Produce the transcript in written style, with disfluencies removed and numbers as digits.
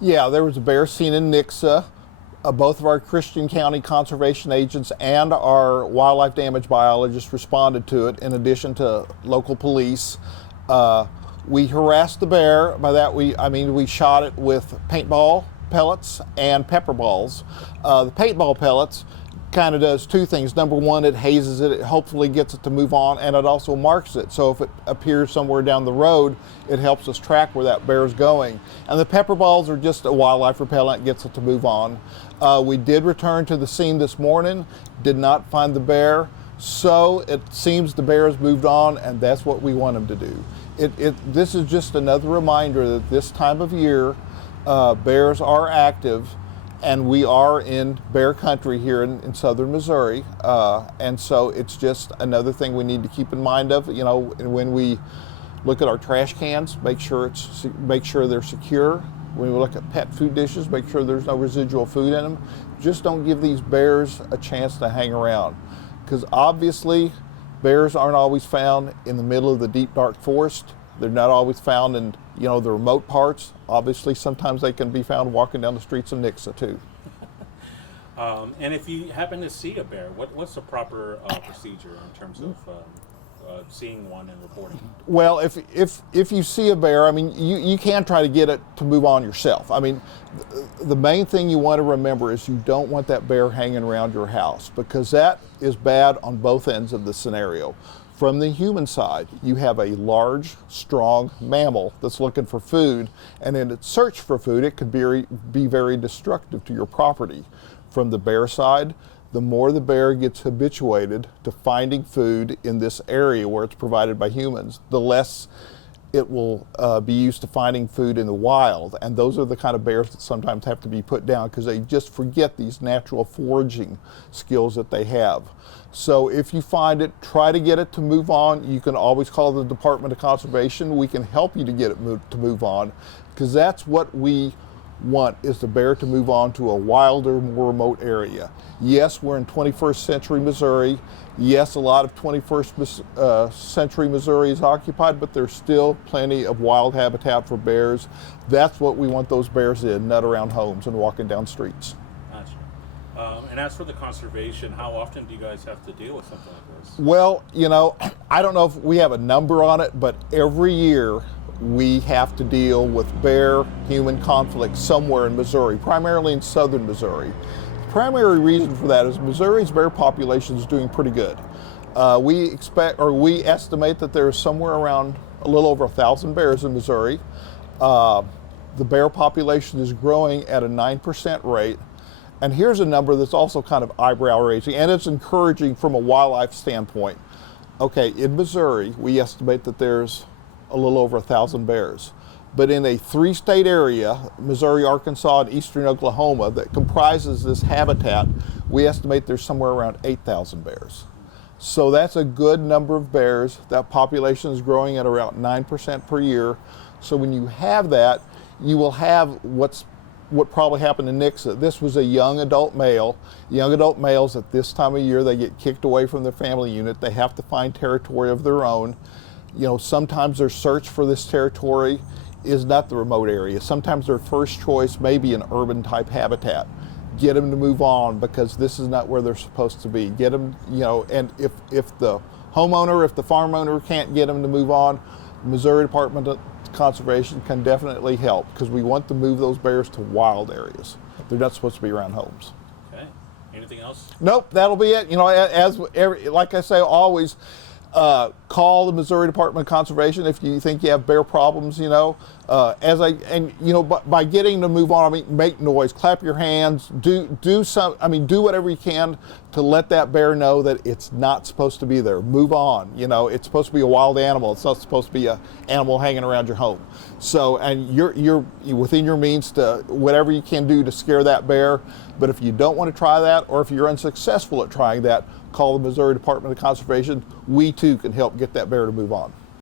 Yeah, there was a bear seen in Nixa. Both of our Christian County conservation agents and our wildlife damage biologists responded to it, in addition to local police. We harassed the bear. By that, we shot it with paintball pellets and pepperballs. The paintball pellets kind of does two things. Number one, it hazes it. It hopefully gets it to move on, and it also marks it. So if it appears somewhere down the road, it helps us track where that bear is going. And the pepperballs are just a wildlife repellent, gets it to move on. We did return to the scene this morning, did not find the bear. So it seems the bear has moved on, and that's what we want him to do. This is just another reminder that this time of year, bears are active, and we are in bear country here in southern Missouri, and so it's just another thing we need to keep in mind of. You know, when we look at our trash cans, make sure they're secure. When we look at pet food dishes, make sure there's no residual food in them. Just don't give these bears a chance to hang around, because obviously bears aren't always found in the middle of the deep dark forest. They're not always found in, the remote parts. Obviously, sometimes they can be found walking down the streets of Nixa too. And if you happen to see a bear, what's the proper procedure in terms of seeing one and reporting? Well, if you see a bear, you can try to get it to move on yourself. The main thing you want to remember is you don't want that bear hanging around your house, because that is bad on both ends of the scenario. From the human side, you have a large, strong mammal that's looking for food, and in its search for food, it could be very destructive to your property. From the bear side, the more the bear gets habituated to finding food in this area where it's provided by humans, the less it will be used to finding food in the wild. And those are the kind of bears that sometimes have to be put down, because they just forget these natural foraging skills that they have. So if you find it, try to get it to move on. You can always call the Department of Conservation. We can help you to get it to move on, because that's what we want, is the bear to move on to a wilder, more remote area. Yes, we're in 21st century Missouri. Yes, a lot of 21st century Missouri is occupied, but there's still plenty of wild habitat for bears. That's what we want those bears in, not around homes and walking down streets. Gotcha. And as for the conservation, how often do you guys have to deal with something like this? Well, I don't know if we have a number on it, but every year we have to deal with bear-human conflict somewhere in Missouri, primarily in southern Missouri. The primary reason for that is Missouri's bear population is doing pretty good. We estimate that there's somewhere around a little over 1,000 bears in Missouri. The bear population is growing at a 9% rate. And here's a number that's also kind of eyebrow raising, and it's encouraging from a wildlife standpoint. Okay, in Missouri, we estimate that there's a little over 1,000 bears. But in a 3-state area, Missouri, Arkansas, and eastern Oklahoma, that comprises this habitat, we estimate there's somewhere around 8,000 bears. So that's a good number of bears. That population is growing at around 9% per year. So when you have that, you will have what probably happened in Nixa. This was a young adult male. Young adult males at this time of year, they get kicked away from their family unit. They have to find territory of their own. Sometimes their search for this territory is not the remote area. Sometimes their first choice may be an urban type habitat. Get them to move on, because this is not where they're supposed to be. Get them, and if the homeowner, if the farm owner can't get them to move on, the Missouri Department of Conservation can definitely help, because we want to move those bears to wild areas. They're not supposed to be around homes. Okay. Anything else? Nope, that'll be it. Like I say, always, call the Missouri Department of Conservation if you think you have bear problems. By getting to move on, make noise, clap your hands, do whatever you can to let that bear know that it's not supposed to be there. Move on. It's supposed to be a wild animal. It's not supposed to be an animal hanging around your home. So, and you're within your means to whatever you can do to scare that bear. But if you don't want to try that, or if you're unsuccessful at trying that, call the Missouri Department of Conservation. We too can help get that bear to move on.